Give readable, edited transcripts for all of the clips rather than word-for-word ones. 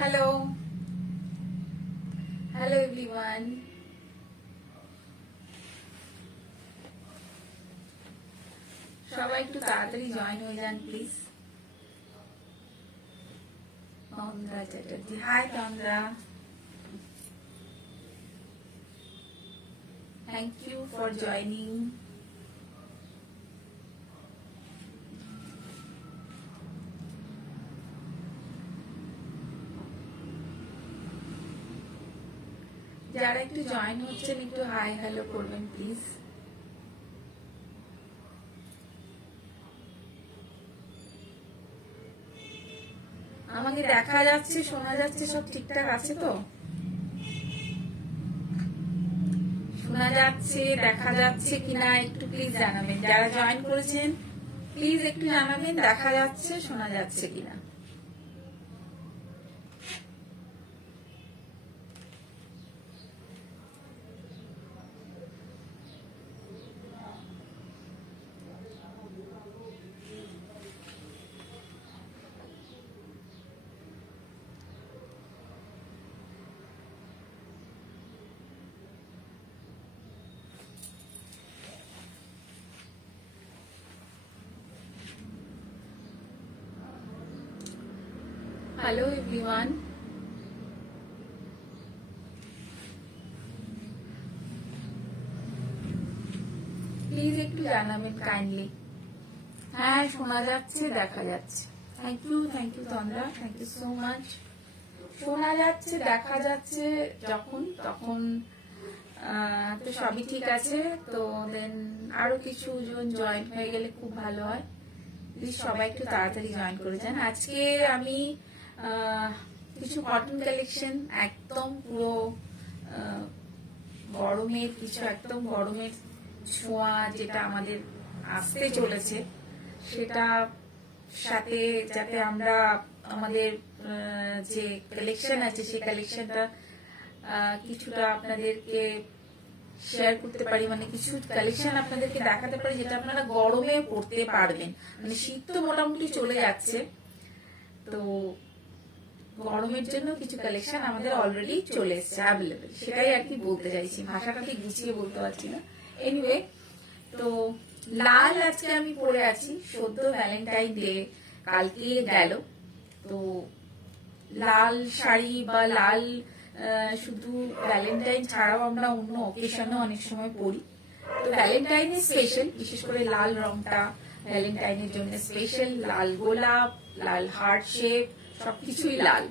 Hello hello everyone, সবাই একটু তাড়াতাড়ি জয়েন হয়ে যান please. Tandra Chatterjee, hi Tandra, thank you for joining. যারা একটু জয়েন হচ্ছেন একটু হাই হ্যালো করবেন প্লিজ। আমাকে দেখা যাচ্ছে, শোনা যাচ্ছে, সব ঠিকঠাক আছে তো? শোনা যাচ্ছে, দেখা যাচ্ছে কিনা একটু প্লিজ জানাবেন। যারা জয়েন করেছেন প্লিজ একটু জানাবেন দেখা যাচ্ছে, শোনা যাচ্ছে কিনা। Hello everyone. প্লিজ একটু জানাবেন কাইন্ডলি। হ্যাঁ শোনা যাচ্ছে, দেখা যাচ্ছে। Thank you Tandra, thank you so much. শোনা যাচ্ছে, দেখা যাচ্ছে যখন তখন তো সবই ঠিক আছে। তো দেন আরো কিছু জন জয়েন হয়ে গেলে খুব ভালো হয়। প্লিজ সবাই একটু তাড়াতাড়ি জয়েন করে যান। আজকে আমি কিছু কটন কালেকশন, একদম পুরো গরমের কিছু, একদম গরমের ছোঁয়া যেটা আমাদের আসতে চলেছে, সেটা সাথে যাতে আমরা আমাদের যে কালেকশন আছে সেই কালেকশনটা কিছুটা আপনাদেরকে শেয়ার করতে পারি, মানে কিছু কালেকশন আপনাদেরকে দেখাতে পারি যেটা আপনারা গরমে পড়তে পারবেন। মানে শীত তো মোটামুটি চলে যাচ্ছে, তো গরমের জন্য কিছু কালেকশন আমাদের অলরেডি চলে এসেছে, অ্যাভেলেবেল। সেটাই আর কি বলতে চাইছি, ভাষাটা ঠিক গুছিয়ে বলতে পারছি না। এনিওয়ে, তো লাল আজকে আমি পরে আছি, সদ্য ভ্যালেন্টাইন ডে কালকে গেল। তো লাল শাড়ি বা লাল শুধু ভ্যালেন্টাইন ছাড়াও আমরা অন্য অকেশনও অনেক সময় পরি। তো ভ্যালেন্টাইনের স্পেশাল, বিশেষ করে লাল রংটা ভ্যালেন্টাইনের জন্য স্পেশাল। লাল গোলাপ, লাল হার্ট শেপ, সবকিছুই লাল।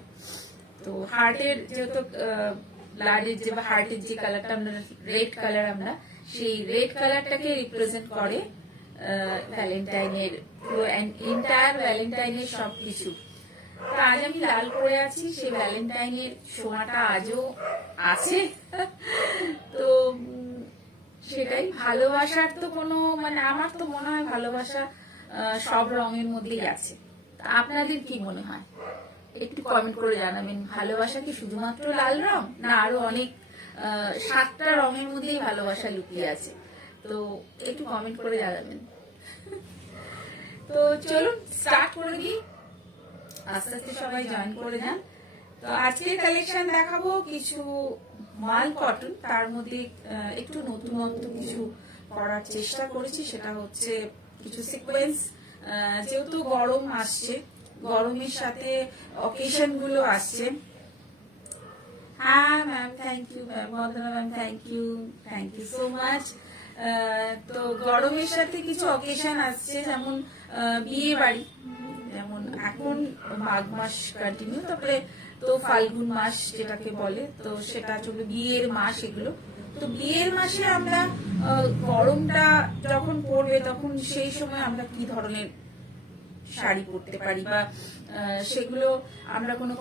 তো হার্টের যেহেতু ব্লাডের যে বা হার্টের যে কালারটা আমরা রেড কালার, আমরা সেই রেড কালারটাকে রিপ্রেজেন্ট করে ভ্যালেন্টাইনের পুরো এন্টায়ার ভ্যালেন্টাইনের সবকিছু। তো আজ আমি লাল পরে আছি, সেই ভ্যালেন্টাইনের ছোঁয়াটা আজও আছে। তো সেটাই, ভালোবাসার তো কোনো মানে আমার তো মনে হয় ভালোবাসা সব রঙের মধ্যেই আছে। আপনাদের কি মনে হয় একটু কমেন্ট করে জানাবেন। ভালোবাসা কি শুধুমাত্র লাল রং, না আরো অনেক 7টা রঙের মধ্যেই ভালোবাসা লুকিয়ে আছে? তো একটু কমেন্ট করে জানাবেন। তো চলুন স্টার্ট করে দিই, আস্তে আস্তে সবাই জয়েন করে যান। তো আজকের কালেকশন দেখাবো কিছু মাল কটন, তার মধ্যে একটু নতুনত্ব কিছু করার চেষ্টা করেছি। সেটা হচ্ছে কিছু সিকোয়েন্স, যেহেতু গরম আসছে, গরমের সাথে অকেশন গুলো আসছে। হ্যাঁ ma'am, thank you ma'am, Bandana ma'am, thank you so much. তো গরমের সাথে কিছু অকেশন আসছে, যেমন বিয়ে বাড়ি, যেমন এখন মাঘ মাস কন্টিনিউ, তারপরে তো ফাল্গুন মাস যেটাকে বলে, তো সেটা চলবে বিয়ের মাস এগুলো। তো বিয়ের মাসে আমরা গরমটা যখন পড়বে তখন সেই সময় আমরা কি ধরনের শাড়ি পরতে পারি, বা সেগুলো আমরা কোনো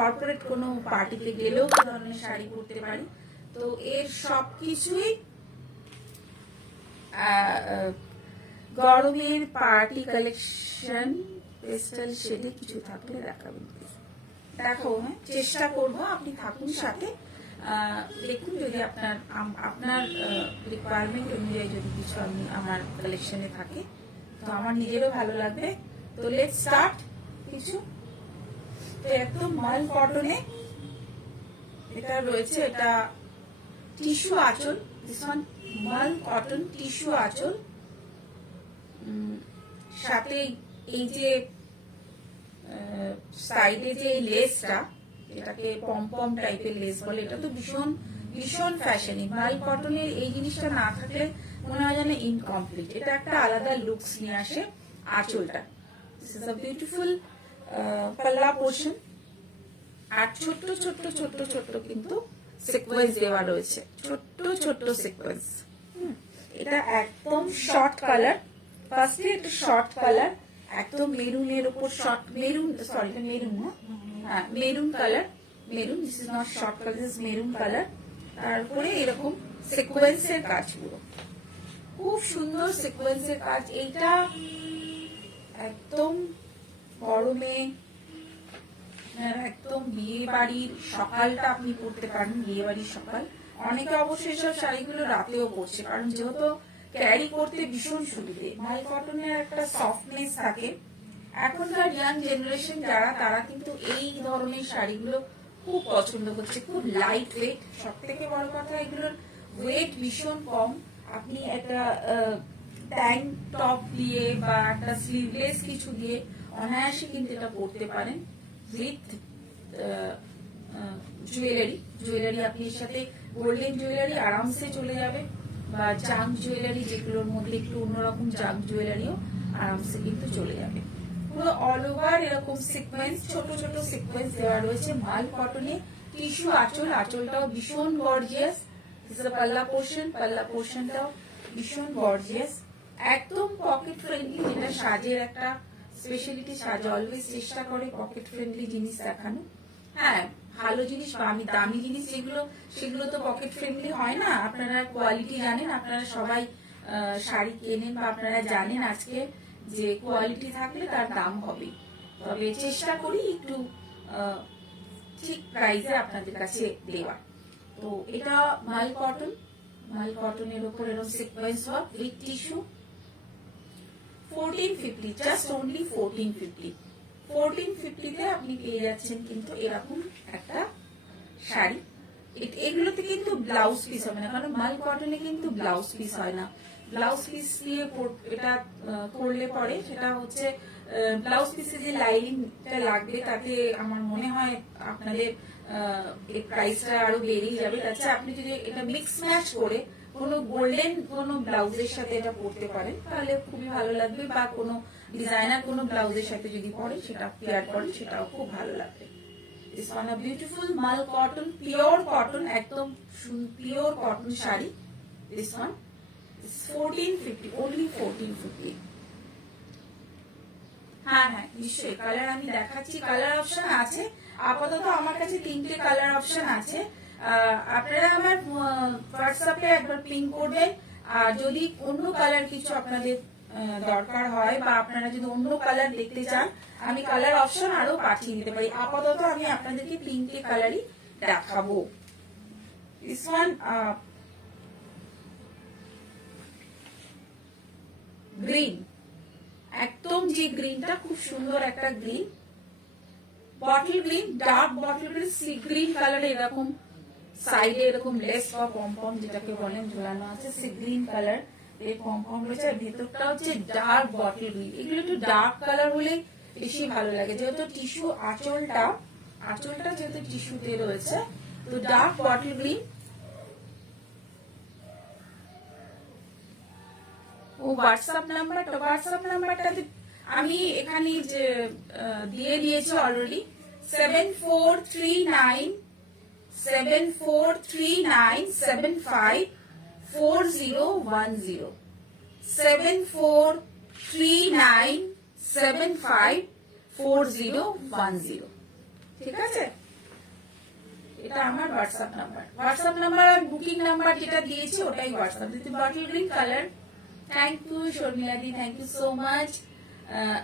কর্পোরেট কোনো পার্টিতে গেলেও কি ধরনের শাড়ি পরতে পারি। তো এর সবকিছুই গরমের পার্টি কালেকশন পেস্টাল শেডে কিছু থাকলে দেখাবেন। দেখো, হ্যাঁ চেষ্টা করব, আপনি থাকুন সাথে, দেখুন যদি আপনার রিকোয়ারমেন্ট অনুযায়ী যদি কিছু আমি আমার কালেকশনে থাকে তো আমার নিজেরও ভালো লাগবে। তো লেটস স্টার্ট কিছু। তো একদম মাল কটনে এটা রয়েছে, এটা টিস্যু আঁচল, দিস ওয়ান মাল কটন টিস্যু আঁচল, সাথে এই যে সাইডে যে লেসটা, এটাকে পম টাইপের লেস বলে, এটা তো ভীষণ ভীষণ ফ্যাশনি। মাল কটনের এই জিনিসটা না থাকলে মনে হয় যেন ইনকমপ্লিট। এটা একটা আলাদা লুকস নিয়ে আসে আঁচলটা। দিস ইজ আ বিউটিফুল পাল্লা পোর্শন। আর ছোট্ট ছোট্ট ছোট্ট ছোট্ট কিন্তু সিকোয়েন্স দেওয়া রয়েছে, ছোট্ট ছোট্ট সিকোয়েন্স। এটা একদম শর্ট কালার, ফার্স্টে একটা শর্ট কালার, একদম মেরুনের উপর শর্ট মেরুন, সরি এটা মেরুন না, হ্যাঁ maroon colour, maroon, this is not short colour, this is maroon colour. তারপরে এরকম সিকোয়েন্সের কাজ, পুরো খুব সুন্দর সিকোয়েন্সের কাজ। এইটা একদম গরমে একদম বিয়ে বাড়ির সকালটা আপনি পরতে পারেন, বিয়ে বাড়ির সকাল। অনেকে অবশ্যই সব শাড়িগুলো রাতেও পরছে, কারণ যেহেতু ক্যারি করতে ভীষণ সুবিধে। মাল কটনের একটা সফটনেস থাকে। এখনকার ইয়াং জেনারেশন যারা, তারা কিন্তু এই ধরনের শাড়িগুলো খুব পছন্দ করছে, খুব লাইট ওয়েট। সব থেকে বড় কথা এগুলোর ওয়েট ভীষণ কম। আপনি একটা ট্যাঙ্ক টপ দিয়ে বা একটা স্লিভলেস কিছু দিয়ে অনায়াসে কিন্তু এটা পরতে পারেন। উইথ জুয়েলারি আপনি এর সাথে গোল্ডেন জুয়েলারি আরামসে চলে যাবে, বা জাঙ্ক জুয়েলারি যেগুলোর মধ্যে একটু অন্যরকম জাঙ্ক জুয়েলারিও আরামসে কিন্তু চলে যাবে। পুরো অল ওভার এরকম সিকোয়েন্স, ছোট ছোট সিকোয়েন্স দেওয়া রয়েছে মাল কটনে। টিস্যু আঁচল, আঁচলটাও ভীষণ গর্জিয়াস। পাল্লা পোর্শন, পাল্লা পোর্শনটাও ভীষণ গর্জিয়াস, একদম পকেট ফ্রেন্ডলি। যেটা সাজের একটা স্পেশালিটি, সাজ অলওয়েজ চেষ্টা করে পকেট ফ্রেন্ডলি জিনিস দেখানো। হ্যাঁ, ভালো জিনিস বা আমি দামি জিনিস যেগুলো, সেগুলো তো পকেট ফ্রেন্ডলি হয় না। আপনারা কোয়ালিটি জানেন, আপনারা সবাই শাড়ি কেনেন বা আপনারা জানেন আজকে যে কোয়ালিটি থাকলে তার দাম হবে। তবে চেষ্টা করি একটু ঠিক প্রাইসে আপনাদের কাছে দেওয়া। তো এটা মাল কটন, মাল কটনের উপর এরকম sequence work with tissue. 1450, just only 1450। 1450 তে আপনি পেয়ে যাচ্ছেন কিন্তু এরকম একটা শাড়ি। এগুলোতে কিন্তু ব্লাউজ পিস হবে না, কারণ মাল কটনে কিন্তু ব্লাউজ পিস হয় না। ব্লাউজ পিস দিয়ে এটা করলে পরে সেটা হচ্ছে ব্লাউজ পিসে যে লাইনিংটা লাগবে, তাতে আমার মনে হয় আপনাদের এই প্রাইসটা আরো বেড়েই যাবে। তাছাড়া আপনি যদি এটা মিক্স ম্যাচ করে কোনো গোল্ডেন কোনো ব্লাউজের সাথে এটা পরতে পারেন, তাহলে খুবই ভালো লাগবে। বা কোনো ডিজাইনার কোনো ব্লাউজের সাথে যদি পরেন, সেটা পেয়ার করেন, সেটাও খুব ভালো লাগবে। This one a beautiful mal cotton, pure cotton, একদম pure cotton sari. This one is 1450, only 1450। হ্যাঁ হ্যাঁ নিশ্চয়ই, কালার আমি দেখাচ্ছি, কালার অপশন আছে। আপাতত আমার কাছে 3টে কালার অপশন আছে। আপনারা আমার হোয়াটসঅ্যাপে একবার পিং করবেন। আর যদি অন্য কালার কিছু আপনাদের দরকার হয় বা আপনারা যদি অন্য কালার দেখতে চান, আমি কালার অপশন আরো পাঠিয়ে দিতে পারি। আপাতত আমি আপনাদেরকে 3টে কালারই দেখাবো। দিস ওয়ান গ্রিন, একদম যে গ্রিনটা খুব সুন্দর একটা green, bottle green, dark bottle green, sea green কালারে এরকম সাইডে এরকম লেস বা পম যেটাকে বলেন ঝোলানো আছে, সি গ্রিন কালার এর পম রয়েছে। আর ভেতরটা হচ্ছে ডার্ক বটল গ্রিন। এগুলো একটু ডার্ক কালার হলে বেশি ভালো লাগে, যেহেতু টিস্যু আঁচলটা যেহেতু টিস্যুতে রয়েছে, তো ডার্ক বটল গ্রিন। ও হোয়াটসঅ্যাপ নাম্বারটা আমি এখানে যে দিয়ে দিয়েছি অলরেডি, 7439754010, 7439754010। ঠিক আছে, এটা আমার হোয়াটসঅ্যাপ নাম্বার। আর বুকিং নাম্বার যেটা দিয়েছি ওটাই WhatsApp. Bottle green colour, thank you Sharmila di, thank you so much.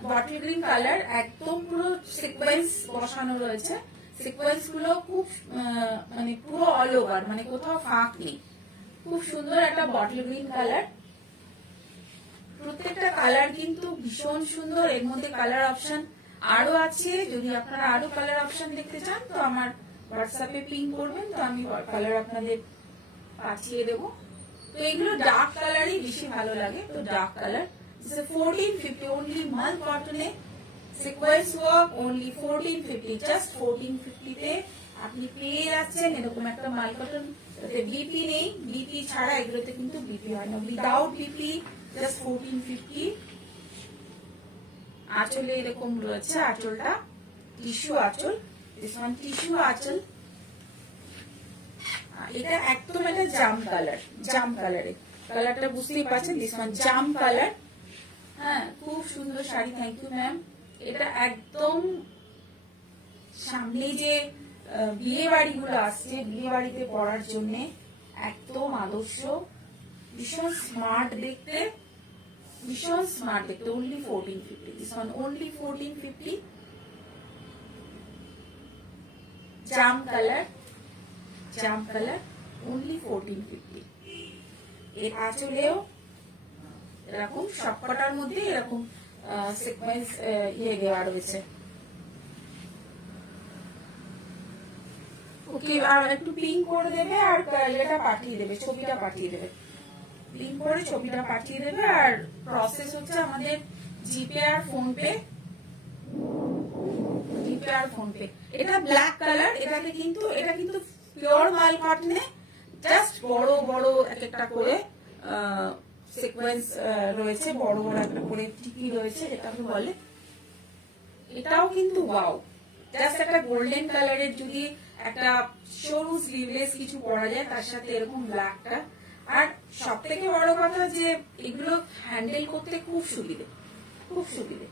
Bottle green colour, একদম পুরো সিকোয়েন্স বসানো রয়েছে। সিকোয়েন্স গুলো খুব মানে পুরো অল ওভার, মানে কোথাও ফাঁক নেই। খুব সুন্দর একটা বটল গ্রিন কালার। প্রত্যেকটা কালার কিন্তু ভীষণ সুন্দর। এর মধ্যে কালার অপশন আরো আছে, যদি আপনারা আরো কালার অপশন দেখতে চান তো আমার হোয়াটসঅ্যাপে পিং করবেন, তো আমি কালার আপনাদের পাঠিয়ে দেবো। তো এগুলো ডার্ক কালারই বেশি ভালো লাগে, তো ডার্ক কালার 1450 অনলি মাল কটনে সিকোয়েন্স ওয়ার্ক, অনলি 1450, জাস্ট 1450 তে আপনি পেয়ে যাচ্ছেন এরকম একটা মাল কটন। বিপি নেই, বিপি ছাড়া এগুলোতে কিন্তু বিপি হয় না, উইদাউট বিপি জাস্ট 1450। আঁচলে এরকম রয়েছে, আঁচলটা টিস্যু আঁচল, দিস ওয়ান টিস্যু আঁচল। এটা একদম একটা জাম কালার, জাম কালারে, কালারটা বুঝতেই পারছেন, দিস ওয়ান জাম কালার। হ্যাঁ, খুব সুন্দর শাড়ি, থ্যাংক ইউ ম্যাম। এটা একদম সামনে যে বিয়ে বাড়িগুলো আসছে, বিয়ে বাড়িতে পরার জন্য একদম আদর্শ, ভীষণ স্মার্ট দেখতে, ভীষণ স্মার্ট দেখতে। Only 1450, this one only 1450, jam colour, jam colour, only 1450। এর আঁচলেও এরকম সবকটার মধ্যে এরকম সিকোয়েন্স ইয়ে দেওয়া রয়েছে। ওকে, আর একটু পিঙ্ক করে দেবে আর এটা পাঠিয়ে দেবে, ছবিটা পাঠিয়ে দেবে, পিঙ্ক করে ছবিটা পাঠিয়ে দেবে। আর প্রসেস হচ্ছে আমাদের জিপে আর ফোনপে, জিপে আর ফোনপে। এটা ব্ল্যাক কালার, এটাতে কিন্তু এটা কিন্তু পিওর মাল কটনে, জাস্ট বড় বড় এক একটা করে সিকোয়েন্স রয়েছে, বড় বড় একটা করে টিকি রয়েছে যেটাকে বলে। এটাও কিন্তু ওয়াও, জাস্ট একটা গোল্ডেন কালারের যদি একটা সরু স্লিভলেস কিছু পরা যায় তার সাথে এরকম ব্ল্যাকটা। আর সব থেকে বড় কথা যে এগুলো হ্যান্ডেল করতে খুব সুবিধে, খুব সুবিধে,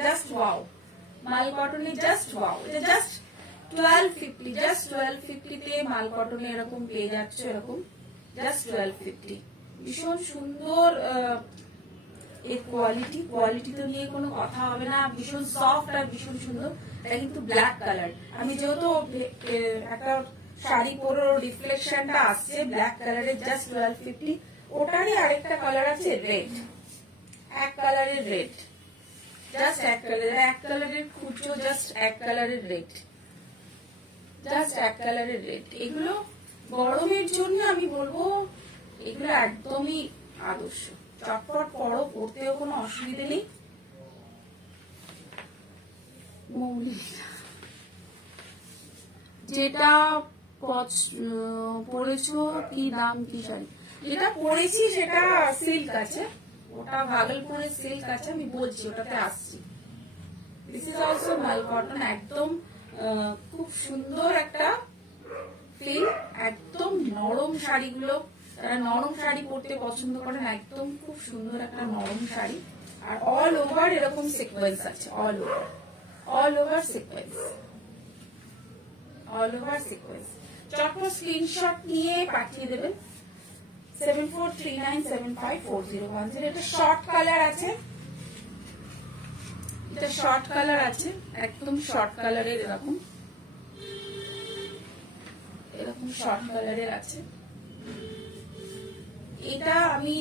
জাস্ট ওয়াও, মাল কটনে জাস্ট ওয়াও। এটা জাস্ট 1250, জাস্ট 1250 তে মাল কটনে এরকম পেয়ে যাচ্ছ, এরকম জাস্ট 1250। ভীষণ সুন্দর এর কোয়ালিটি, কোয়ালিটি তো নিয়ে কোনো কথা হবে না, ভীষণ সফট আর ভীষণ সুন্দর। এটা কিন্তু ব্ল্যাক কালার, আমি যেহেতু একটা শাড়ি পরে রিফ্লেকশনটা আসছে ব্ল্যাক কালারের, জাস্ট 1250। ওটারই আরেকটা কালার আছে রেড, এক কালারের রেড, জাস্ট এক কালারের, এক কালারের খুচরো, জাস্ট এক কালারের রেড, জাস্ট এক কালারের রেড। এগুলো গরমের জন্য আমি বলবো এগুলো একদমই আদর্শ, চটপট পরো, পরতেও কোনো অসুবিধে নেই। যেটা পরেছো কি দাম কি শাড়ি? যেটা পরেছি সেটা সিল্ক আছে, ওটা ভাগলপুরের সিল্ক আছে, আমি বলছি ওটাতে আসছি। দিস ইজ অলসো মাল কটন, একদম খুব সুন্দর একটা ফিল, একদম নরম শাড়িগুলো, যারা নরম শাড়ি পরতে পছন্দ করেন একদম খুব সুন্দর একটা নরম শাড়ি। আর অল ওভার এরকম সিকোয়েন্স আছে, all over, all over sequence, all over sequence. চটপট স্ক্রিনশট নিয়ে পাঠিয়ে দেবেন 7439754010। এটা শর্ট কালার আছে, এটা শর্ট কালার আছে, একদম শর্ট কালারের, এরকম এরকম শর্ট কালারের আছে। এটা আমি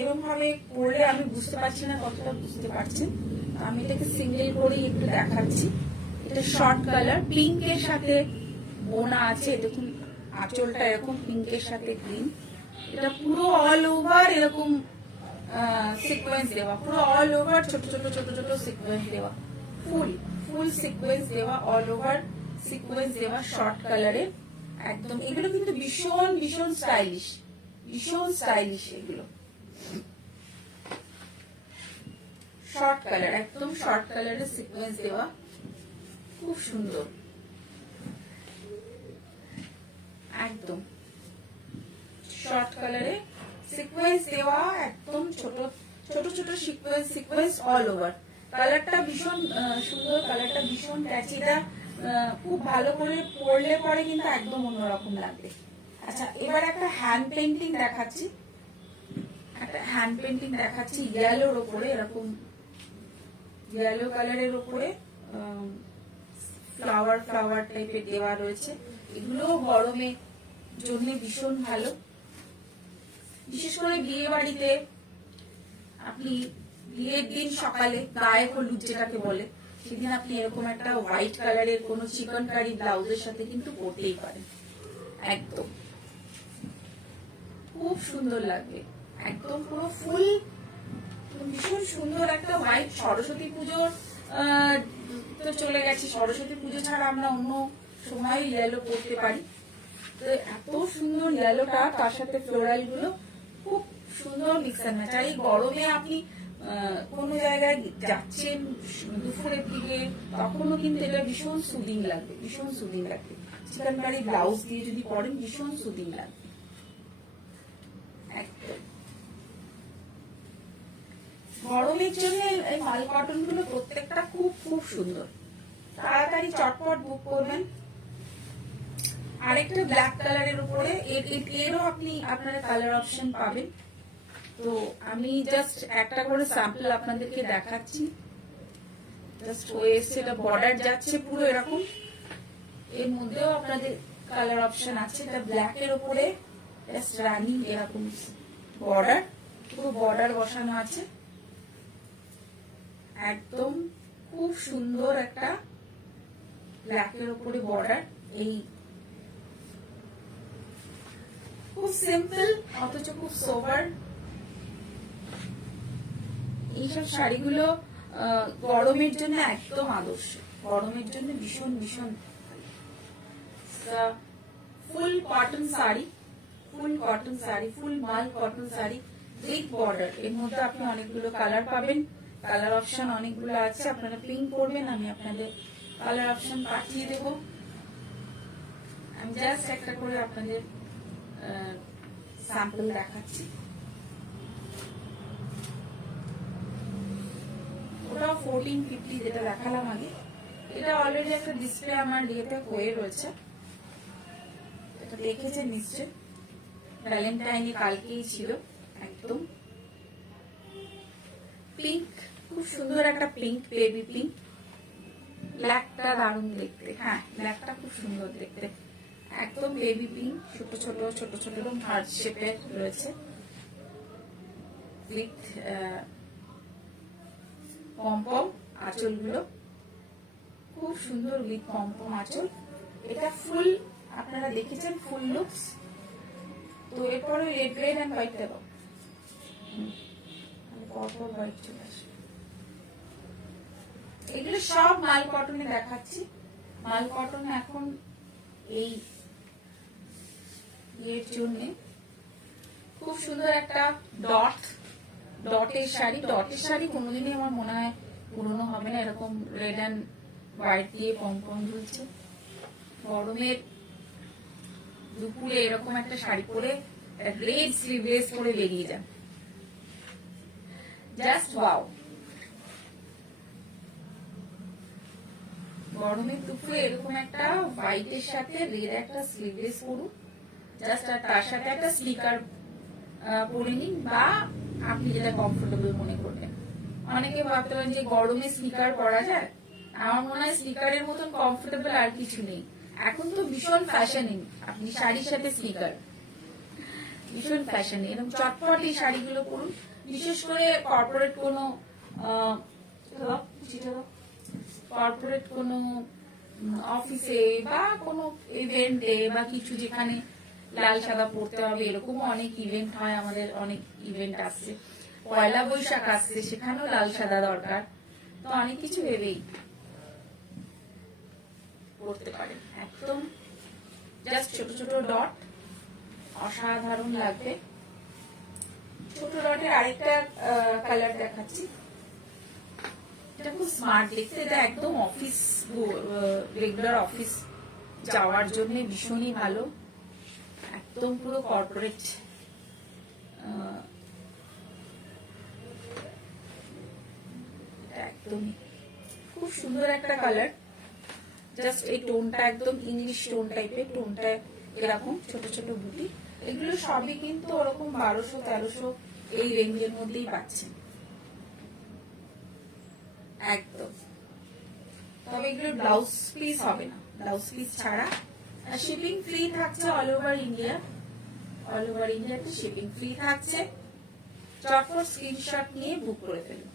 এরকম ভাবে পরলে আমি বুঝতে পারছি না কতটা বুঝতে পারছেন, আমি এটাকে সিঙ্গেল করেই একটু দেখাচ্ছি। এটা শর্ট কালার, পিঙ্কের সাথে বোনা আছে, দেখুন আঁচলটা এরকম পিঙ্কের সাথে গ্রিন। এটা পুরো অল ওভার এরকম সিকোয়েন্স দেওয়া, পুরো অল ওভার ছোট ছোট ছোট ছোট সিকোয়েন্স দেওয়া, ফুল ফুল সিকোয়েন্স দেওয়া, অল ওভার সিকোয়েন্স দেওয়া, শর্ট কালারের একদম। এগুলো কিন্তু ভীষণ ভীষণ স্টাইলিশ, ভীষণ স্টাইলিশ এগুলো। শর্ট কালার, একদম শর্ট কালারের সিকোয়েন্স দেওয়া, খুব সুন্দর, একদম শর্ট কালারে সিকোয়েন্স দেওয়া, একদম ছোট ছোট ছোট সিকোয়েন্স, সিকোয়েন্স অল ওভার। কালারটা ভীষণ সুন্দর, কালারটা ভীষণ ক্যাচিটা, খুব ভালো করে পরলে পরে কিন্তু একদম অন্যরকম লাগবে। আচ্ছা, এবার একটা হ্যান্ড পেন্টিং দেখাচ্ছি, একটা হ্যান্ড পেন্টিং দেখাচ্ছি ইয়েলোর ওপরে, এরকম ইয়েলো কালারের ওপরে ফ্লাওয়ার ফ্লাওয়ার টাইপের দেওয়া রয়েছে। এগুলো গরমের জন্য ভীষণ ভালো, বিশেষ করে বিয়ে বাড়িতে আপনি বিয়ের দিন সকালে গায়ে হলুদ যেটাকে বলে, সেদিন আপনি এরকম একটা হোয়াইট কালারের কোনো চিকনকারি ব্লাউজের সাথে কিন্তু পরতেই পারেন। একদম খুব সুন্দর লাগবে, একদম পুরো ফুল ভীষণ সুন্দর একটা হোয়াইট। সরস্বতী পুজোর তো চলে গেছে, সরস্বতী পুজো ছাড়া আমরা অন্য সময় ইয়েলো পরতে পারি। তো এত সুন্দর ইয়েলোটা, তার সাথে ফ্লোরাল গুলো খুব সুন্দর মিক্স অ্যান্ড ম্যাচ। আর এই গরমে আপনি কোনো জায়গায় যাচ্ছেন দুপুরের দিকে, তখনও কিন্তু এটা ভীষণ সুদিং লাগবে, ভীষণ সুদিং লাগবে। চিকনকারি ব্লাউজ দিয়ে যদি পরেন ভীষণ সুদিং লাগবে একদম। গরমের জন্য এই মাল কটন গুলো প্রত্যেকটা খুব খুব সুন্দর। তাড়াতাড়ি চটপট বুক করবেন। আরেকটা ব্ল্যাক কালারের উপরে এরও আপনারা কালার অপশন পাবেন। তো আমি জাস্ট একটা করে স্যাম্পল আপনাদেরকে দেখাচ্ছি। জাস্ট হয়ে এসছে, এটা বর্ডার যাচ্ছে পুরো এরকম। এর মধ্যেও আপনাদের কালার অপশন আছে। এটা ব্ল্যাক এর উপরে জাস্ট রানিং এরকম বর্ডার, পুরো বর্ডার বসানো আছে একদম। খুব সুন্দর একটা ব্ল্যাক এর উপরে বর্ডার। এই খুব সিম্পল অথচ খুব সোবার। এইসব শাড়িগুলো গরমের জন্য একদম আদর্শ, গরমের জন্য ভীষণ ভীষণ। Full cotton sari, full cotton sari, full মাল কটন শাড়ি, বিগ বর্ডার। এর মধ্যে আপনি অনেকগুলো কালার পাবেন, কালার অপশন অনেকগুলো আছে। আপনারা পিঙ্ক করবেন, আমি আপনাদের কালার অপশন পাঠিয়ে দেব। আমি জাস্ট একটা করে আপনাদের স্যাম্পল দেখাচ্ছি। ওটা 1450 যেটা দেখালাম আগে, এটা অলরেডি একটা ডিসপ্লে আমার ইয়েতে হয়ে রয়েছে, এটা দেখেছেন নিশ্চয়। ভ্যালেন্টাইনে কালকেই ছিল। একদম পিঙ্ক, খুব সুন্দর একটা পিঙ্ক, বেবি পিঙ্ক। ব্ল্যাকটা দারুণ দেখতে, হ্যাঁ ব্ল্যাকটা খুব সুন্দর দেখতে, একদম বেবি পিঙ্ক। ছোট ছোট ছোট ছোট হার্ট শেপের রয়েছে উইথ পমপম আঁচল গুলো, খুব সুন্দর উইথ পমপম আঁচল। এটা ফুল আপনারা দেখেছেন, ফুল লুকস। তো এরপরে রেড রেড অ্যান্ড হোয়াইট দেবো, পরপর হোয়াইট চলে আসবে। এগুলো সব মাল কটনে দেখাচ্ছি। মাল কটন এখন এই এর জন্য খুব সুন্দর একটা ডটের শাড়ি। ডটের শাড়ি কোনোদিনই আমার মনে হয় পুরনো হবে না। এরকম রেড অ্যান্ড হোয়াইট দিয়ে পমপম ঝুলছে। গরমের দুপুরে এরকম একটা শাড়ি পরে রেড স্লিভলেস পরে বেরিয়ে যান, জাস্ট ওয়াও। গরমের দুপুরে এরকম একটা হোয়াইটের সাথে রেড একটা স্লিভলেস পরুন, জাস্ট। আর তার সাথে একটা স্লিকার পরে নিন, বা আপনি যেটা কমফোর্টেবল মনে করবেন। অনেকে ভাবতে পারেন যে গরমে স্লিকার পরা যায়, আমার মনে হয় স্লিকারের মতন কমফোর্টেবল আর কিছু নেই। এখন তো ভীষণ ফ্যাশনিং, আপনি শাড়ির সাথে স্লিকার ভীষণ ফ্যাশন। এরকম চটপট এই শাড়িগুলো পরুন, বিশেষ করে কর্পোরেট কোনো অফিসে বা কোনো ইভেন্টে বা কিছু, যেখানে লাল সাদা পরতে হবে। এরকম অনেক ইভেন্ট হয়, আমাদের অনেক ইভেন্ট আসছে, পয়লা বৈশাখ আসছে, সেখানেও লাল সাদা দরকার। তো অনেক কিছু ভেবেই করতে পারেন। একদম জাস্ট ছোট ছোট ডট, অসাধারণ লাগবে। ছোট ডটের আরেকটা কালার দেখাচ্ছি, এটা খুব স্মার্ট দেখতে। এটা একদম অফিস, রেগুলার অফিস যাওয়ার জন্য ভীষণই ভালো, একদম পুরো কর্পোরেট। একদমই খুব সুন্দর একটা কালার। জাস্ট এই টোনটা একদম ইংলিশ টোন টাইপের, টোনটা এরকম ছোট ছোট বুটি। এগুলো সবই কিন্তু ওরকম 1200-1300 এই রেঞ্জের মধ্যেই পাচ্ছেন একদম। তবে এগুলো ব্লাউজ পিস হবে না, ব্লাউজ পিস ছাড়া। আর শিপিং ফ্রি থাকছে all over India, all over ইন্ডিয়াতে শিপিং ফ্রি থাকছে। চটপট স্ক্রিনশট নিয়ে বুক করে ফেলুন।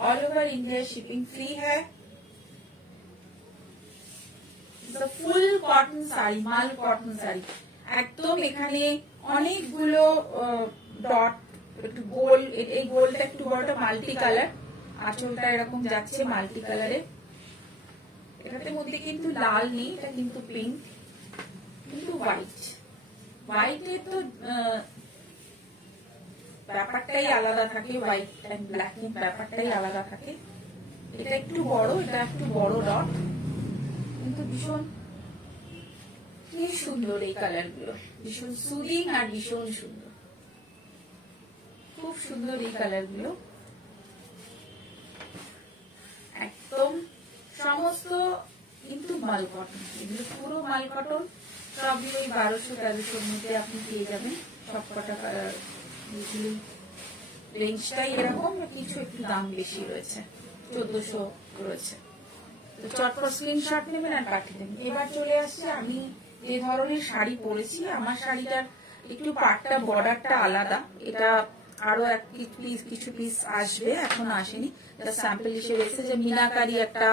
All over India shipping free है। ফুল কটন শাড়ি, মাল কটন শাড়ি, একদম এখানে অনেকগুলো ডট, একটু গোল, এই গোলটা একটু বড়টা মাল্টি কালার, আঁচলটা এরকম যাচ্ছে মাল্টি কালারে। এটাতে মধ্যে কিন্তু লাল নেই, এটা কিন্তু পিঙ্ক, কিন্তু হোয়াইট। হোয়াইটের তো ব্যাপারটাই আলাদা থাকে, হোয়াইট এন্ড ব্ল্যাক এর ব্যাপারটাই আলাদা থাকে। এটা একটু বড়, এটা একটু বড় ডট, কিন্তু ভীষণ কি সুন্দর এই কালার গুলো, ভীষণ সুদিং আর ভীষণ সুন্দর, খুব সুন্দর এই কালার গুলো। একদম সমস্ত কিন্তু মাল কটন, এগুলো পুরো মাল কটন, সবই ওই 1200-1300 মধ্যে আপনি পেয়ে যাবেন সবকটা কালার। রেঞ্জটাই এরকম, কিছু একটু দাম বেশি রয়েছে, 1400 রয়েছে। তো চটপট স্ক্রিনশট নেবেন আর পাঠিয়ে দেবেন। এবার চলে আসছে আমি যে ধরনের শাড়ি পরেছি, আমার শাড়িটার একটু পাটটা বর্ডারটা আলাদা, এটা আরো কিছু পিস আসবে, এখন আসেনি, স্যাম্পল হিসেবে এসেছে। যে মিনাকারি একটা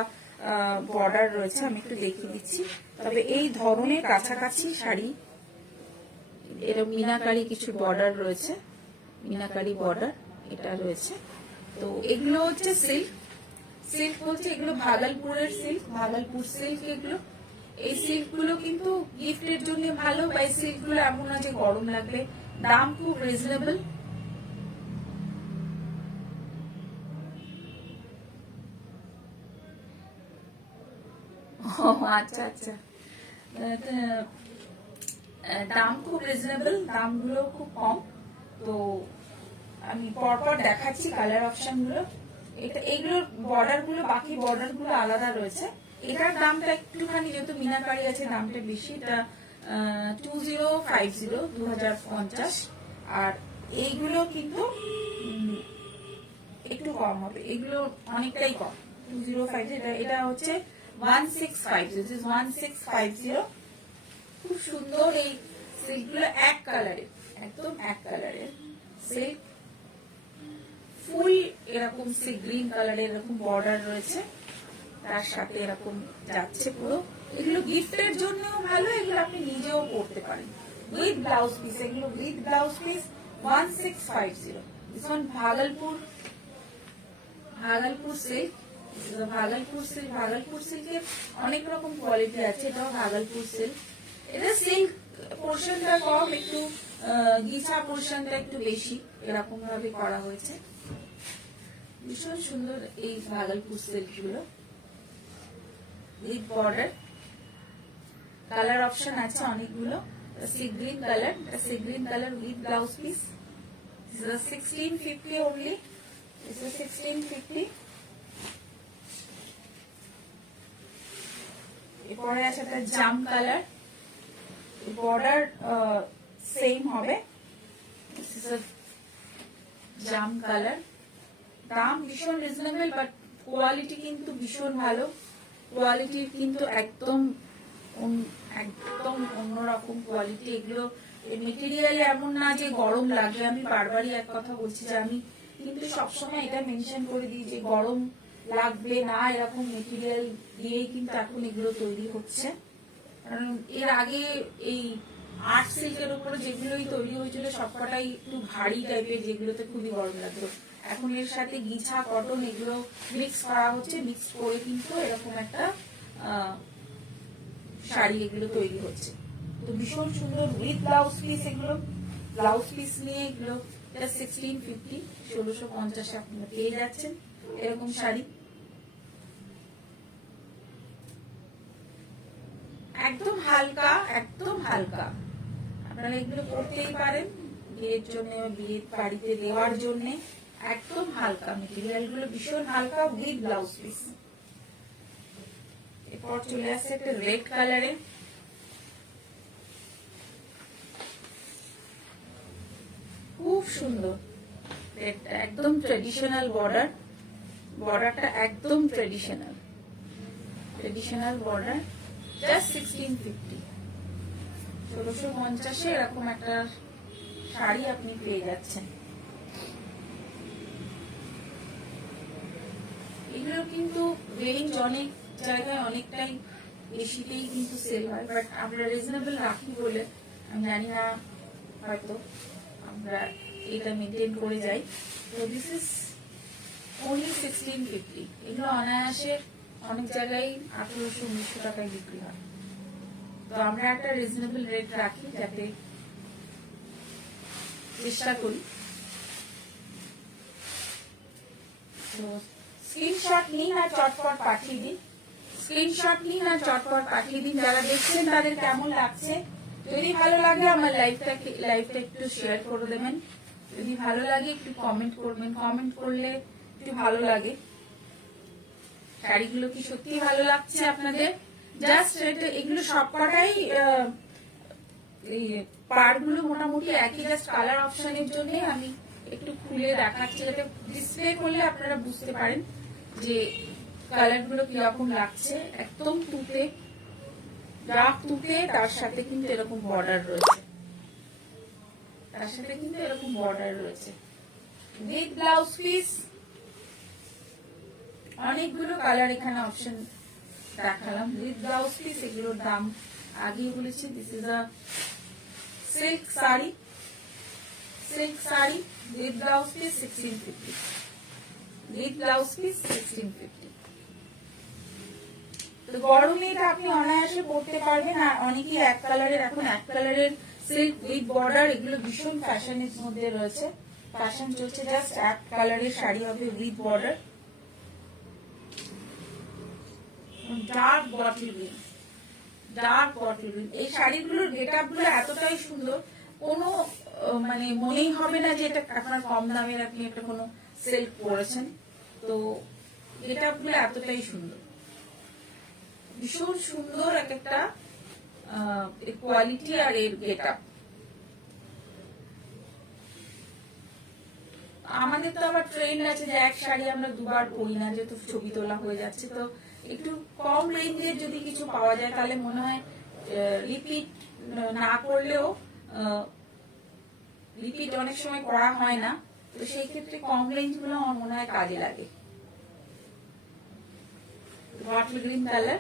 বর্ডার রয়েছে, আমি একটু দেখিয়ে দিচ্ছি। তবে এই ধরনের কাছাকাছি শাড়ি এরকম মিনাকারি কিছু বর্ডার রয়েছে, মিনাকারি বর্ডার এটা রয়েছে। তো এগুলো হচ্ছে সিল্ক, সিল্ক বলছে এগুলো ভাগলপুরের সিল্ক, ভাগলপুর সিল্ক এগুলো। এই সিল্ক গুলো কিন্তু গিফটের জন্য ভালো, বা এই সিল্ক গুলো এমন না যে গরম লাগবে, দাম খুব রিজনেবল। আচ্ছা আচ্ছা, দাম খুব রিজনেবল, দামগুলো খুব কম। তো আমি পরপর দেখাচ্ছি কালার অপশন গুলো। এটা এগুলোর বর্ডার গুলো, বাকি বর্ডার গুলো আলাদা রয়েছে। এটার দামটা একটুখানি, যেহেতু মিনাকারি আছে দামটা বেশি, এটা 2050 আর এইগুলো কিন্তু একটু কম হবে, এগুলো অনেকটাই কম, 2050। এটা হচ্ছে 1650, খুব সুন্দর। এই সিল্ক গুলো এক কালারের, একদম এক কালারের সিল্ক, ফুল এরকম সি গ্রিন কালারের এরকম বর্ডার রয়েছে, তার সাথে এরকম যাচ্ছে পুরো। এগুলো গিফটের জন্যও ভালো, এগুলো আপনি নিজেও পড়তে পারেন উইথ ব্লাউজ পিস। এগুলো with blouse piece 1650। This one Bhagalpur silk, Bhagalpur সিল্কের অনেক রকম কোয়ালিটি আছে, এটাও ভাগলপুর সিল্ক। এটা সিল্ক পোর্শনটা কম, একটু গিছা পোর্শনটা একটু বেশি, এরকম ভাবে করা হয়েছে। ভীষণ সুন্দর এই ভাগলপুর সিল্ক গুলো উইথ বর্ডার। কালার অপশন আছে অনেকগুলো। Sea green colour with blouse piece, 1650 only, 1650। এরপরে আছে একটা জাম কালার, বর্ডার সেম হবে, জাম কালার। দাম ভীষণ রিজনেবল, বাট কোয়ালিটি কিন্তু ভীষণ ভালো, কোয়ালিটির কিন্তু একদম অন্যরকম কোয়ালিটি। এগুলো মেটেরিয়াল এমন না যে গরম লাগবে, আমি বারবারই এক কথা বলছি যে আমি কিন্তু সবসময় এটা মেনশন করে দিই যে গরম লাগবে না, এরকম মেটেরিয়াল দিয়েই কিন্তু এখন এগুলো তৈরি হচ্ছে। কারণ এর আগে এই আর্ট সিল্কের উপরে যেগুলোই তৈরি হয়েছিল সবকটাই একটু ভারী টাইপের, যেগুলোতে খুবই গরম লাগতো। এখন এর সাথে গিছা কটন এগুলো মিক্স করা হচ্ছে, মিক্স করে কিন্তু এরকম একটা শাড়ি এগুলো তৈরি হচ্ছে। তো ভীষণ সুন্দর উইথ ব্লাউজ পিস, এগুলো ব্লাউজ পিস নিয়ে এগুলো 1650, 1650 আপনারা পেয়ে যাচ্ছেন এরকম শাড়ি। একদম হালকা, একদম হালকা, আপনারা এগুলো পরতেই পারেন বিয়ের জন্য, বিয়ের বাড়িতে দেওয়ার জন্য। একদম হালকা, মেটেরিয়াল গুলো ভীষণ হালকা উইথ ব্লাউজ পিস। এরপর চলে আসছে একটা রেড কালারে, খুব সুন্দর রেডটা, একদম ট্রেডিশনাল বর্ডার, বর্ডারটা একদম ট্রেডিশনাল বর্ডার, জাস্ট 1650, 1650 এরকম একটা শাড়ি আপনি পেয়ে যাচ্ছেন। এগুলো কিন্তু রেঞ্জ অনেক জায়গায় অনেকটাই বেশিতেই কিন্তু সেল হয়, বাট আমরা রিজনেবল রাখি বলে আমি জানি না, হয়তো আমরা এটা মেনটেন করে যাই। তো দিস ইজ only 1650। এগুলো অনায়াসে অনেক জায়গায় 1800-1900 টাকায় বিক্রি হয়। তো আমরা একটা রিজনেবল রেট রাখি, যাতে চেষ্টা করি। তো স্ক্রিনশট নিন আর চটপট পাঠিয়ে দিন, স্ক্রিনশট নিন আর চটপট পাঠিয়ে দিন। যারা দেখছেন তাদের কেমন লাগছে, যদি ভালো লাগে আমার লাইভটা একটু শেয়ার করে দেবেন। যদি ভালো লাগে একটু কমেন্ট করবেন, কমেন্ট করলে একটু ভালো লাগে। শাড়িগুলো কি সত্যি ভালো লাগছে আপনাদের? জাস্ট এগুলো সবকটাই পাড়গুলো মোটামুটি একই, জাস্ট কালার অপশনের জন্য আমি একটু খুলে দেখাচ্ছি, যাতে ডিসপ্লে করলে আপনারা বুঝতে পারেন যে কালার গুলো কিরকম লাগছে। একদম তুতে, ডার্ক তুতে, তার সাথে কিন্তু এরকম বর্ডার রয়েছে, উইথ ব্লাউজ পিস। অনেকগুলো কালার এখানে অপশন দেখালাম, উইথ ব্লাউজ পিস। এগুলোর দাম আগেই বলেছি। This is a silk sari, with blouse piece 1650, with blouse piece 1650। তো গরমে এটা আপনি অনায়াসে পরতে পারবেন। আর অনেকেই এক কালারের, এখন এক কালারের সিল্ক উইথ বর্ডার, এগুলো ভীষণ ফ্যাশনের মধ্যে রয়েছে, ফ্যাশন চলছে। জাস্ট এক কালারের শাড়ি হবে with border, dark bottle green, এই শাড়িগুলোর গেটআপ গুলো এতটাই সুন্দর, কোনো মানে মনেই হবে না যে এটা আপনার কম দামের আপনি একটা কোনো সিল্ক পরেছেন। তো গেটআপ গুলো এতটাই সুন্দর, ভীষণ সুন্দর এক একটা কোয়ালিটি আর এর গেটআপ। আমাদের তো আবার ট্রেন্ড আছে যে এক শাড়ি আমরা দুবার পরি না, যেহেতু ছবি তোলা হয়ে যাচ্ছে। তো একটু কম রেঞ্জের যদি কিছু পাওয়া যায় তাহলে মনে হয় রিপিট না করলেও, রিপিট অনেক সময় করা হয় না, তো সেই ক্ষেত্রে কম রেঞ্জ গুলো আমার মনে হয় কাজে লাগে। বটল গ্রিন কালার,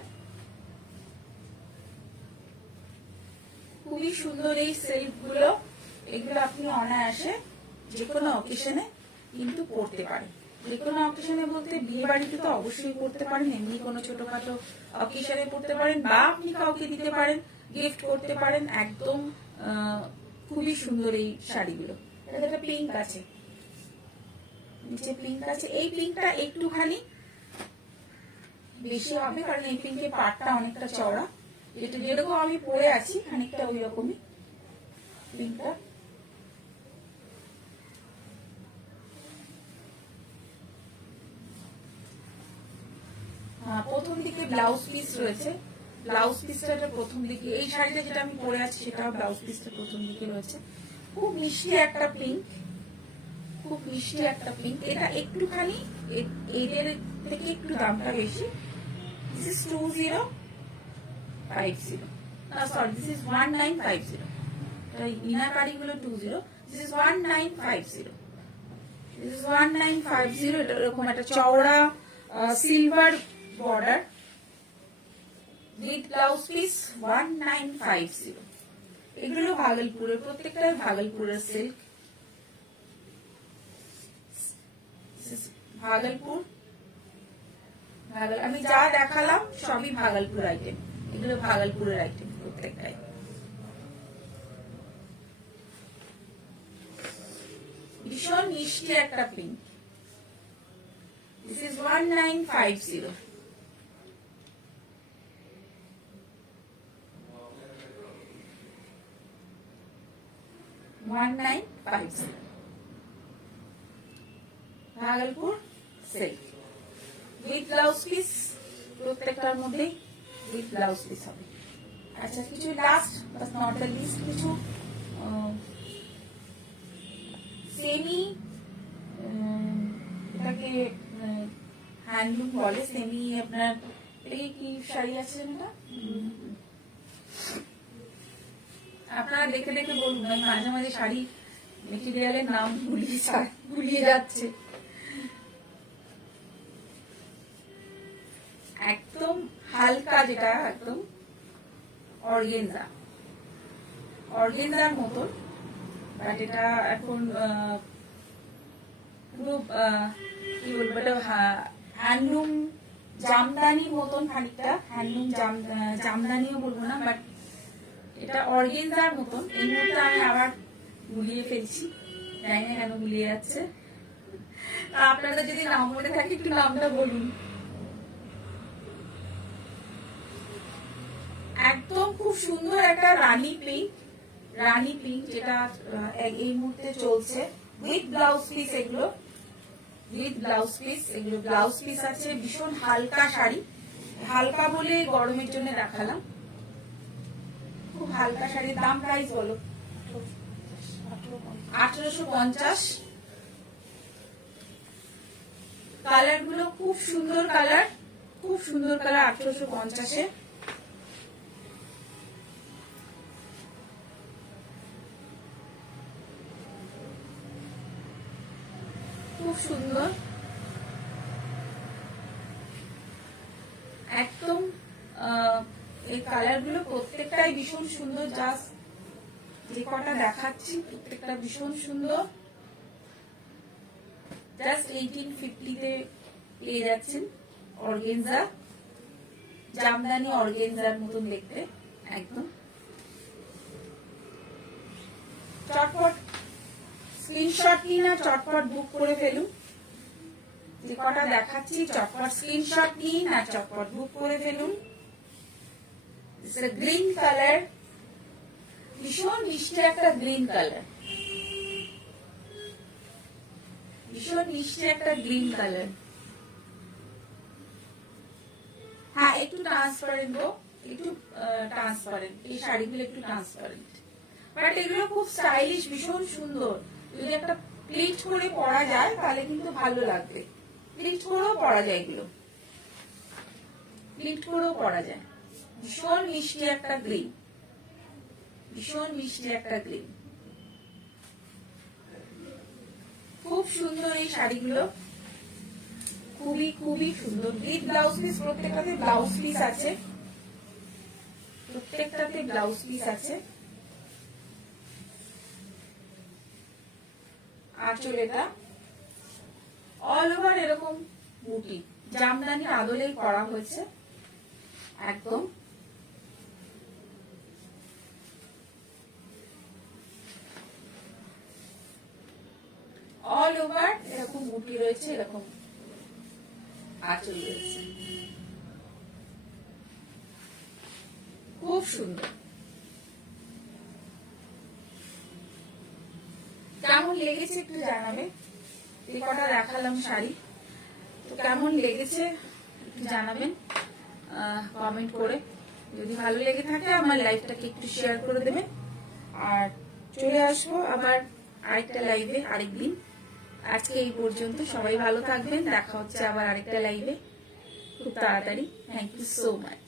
খুবই সুন্দর এই সিল্ক গুলো। এগুলো আপনি অনায়াসে যে কোনো অকেশনে কিন্তু পরতে পারেন। যে কোনো অকেশনে বলতে বিয়ে বাড়িতে তো অবশ্যই পরতে পারেন, এমনি কোনো ছোটখাটো অকেশনে পরতে পারেন, বা আপনি কাউকে দিতে পারেন, গিফট করতে পারেন। একদম খুবই সুন্দর এই শাড়িগুলো। এটা একটা পিঙ্ক আছে, নিচে পিঙ্ক আছে। এই পিঙ্কটা একটুখানি বেশি হবে, কারণ এই পিঙ্কের পাটটা অনেকটা চওড়া। এটা যেরকম আমি পরে আছি খানিকটা ওই রকমই পিঙ্কটা। প্রথম দিকে ব্লাউজ পিস রয়েছে, ব্লাউজ পিসটা প্রথম দিকে। এই শাড়িটা যেটা আমি পরে আছি সেটাও ব্লাউজ পিসটা প্রথম দিকে রয়েছে। খুব মিষ্টি একটা পিঙ্ক, খুব মিষ্টি একটা পিঙ্ক। এটা একটুখানি এদের থেকে একটু দামটা বেশি। This is 2050, sorry this is 1950। ইনাকারি গুলো 20, দিস ইজ 1950, দিস ইজ 1950। এটা এরকম একটা চওড়া silver border with blouse piece 1950। এগুলো ভাগলপুরের, প্রত্যেকটাই ভাগলপুরের সিল্ক। ভাগলপুর, আমি যা দেখালাম সবই ভাগলপুর আইটেম, এগুলো ভাগলপুরের আইটেম প্রত্যেকটাই। ভীষণ মিষ্টি একটা pink. This is 1950। Bhagalpur silk with blouse piece, প্রত্যেকটার মধ্যে উইথ ব্লাউজ পিস হবে। আচ্ছা, কিছু last but not the least, কিছু সেমি, এটাকে হ্যান্ডলুম বলে, সেমি আপনার এই কি শাড়ি আছে এটা, আপনারা দেখে দেখে বলুন। আমি মাঝে মাঝে শাড়ি মেটেরিয়ালের নাম ভুলিয়ে যাচ্ছে। একদম হালকা, যেটা একদম অর্গেনজার মতন, বাট এটা এখন পুরো কি বলবো, এটা হ্যান্ডলুম জামদানির মতন, খানিকটা হ্যান্ডলুম জামদানিও বলবো না, বাট এটা অর্গেনজার মতন। এই মুহূর্তে আমি আবার গুলিয়ে ফেলছি, জানি না কেন গুলিয়ে যাচ্ছে। আপনাদের যদি নাম মনে থাকে একটু নামটা বলুন। একদম খুব সুন্দর একটা রানী পিঙ্ক, যেটা এই মুহূর্তে চলছে উইথ ব্লাউজ পিস। এগুলো ব্লাউজ পিস আছে। ভীষণ হালকা শাড়ি, হালকা বলে গরমের জন্য দেখালাম। খুব হালকা শাড়ির দাম প্রাইস বলো? 1850। কালার গুলো খুব সুন্দর কালার, 1850-এ। খুব সুন্দর, একদম এই কালার গুলো প্রত্যেকটাই ভীষণ সুন্দর। জাস্ট যে কটা দেখাচ্ছি প্রত্যেকটা ভীষণ সুন্দর। জাস্ট 1850-তে পেয়ে যাচ্ছেন। অর্গেনজা, জামদানি অর্গেনজার মতন দেখতে একদম। চটপট স্ক্রিনশট নিন না চটপট বুক করে ফেলুন। যে কটা দেখাচ্ছি চটপট স্ক্রিনশট নিন আর চটপট বুক করে ফেলুন। গ্রিন কালার, ভীষণ মিষ্টি একটা গ্রিন কালার, হ্যাঁ একটু ট্রান্সপারেন্ট, এই শাড়িগুলো একটু ট্রান্সপারেন্ট, বাট এগুলো খুব স্টাইলিশ, ভীষণ সুন্দর। যদি একটা প্লিট করে পরা যায় তাহলে কিন্তু ভালো লাগবে। প্লিট করেও পরা যায়, এগুলো প্লিট করেও পরা যায়। ভীষণ মিষ্টি একটা গ্রিন, খুব সুন্দর এই শাড়িগুলো, খুবই সুন্দর। উইথ ব্লাউজ পিস, প্রত্যেকটাতে ব্লাউজ পিস আছে, আঁচলেটা অল ওভার এরকম বুটি, জামদানির আদলেই করা হয়েছে একদম। অল ওভার এরকম বুটি রয়েছে, এরকম আঁচল রয়েছে, খুব সুন্দর। কেমন লেগেছে একটু জানাবে। এই কটা দেখালাম শাড়ি, তো কেমন লেগেছে একটু জানাবেন কমেন্ট করে। যদি ভালো লেগে থাকে আমার লাইভটাকে একটু শেয়ার করে দেবেন। আর চলে আসবো আবার আরেকটা লাইভে আরেকদিন। আজকে এই পর্যন্ত, সবাই ভালো থাকবেন। দেখা হচ্ছে আবার আরেকটা লাইভে খুব তাড়াতাড়ি। Thank you so much.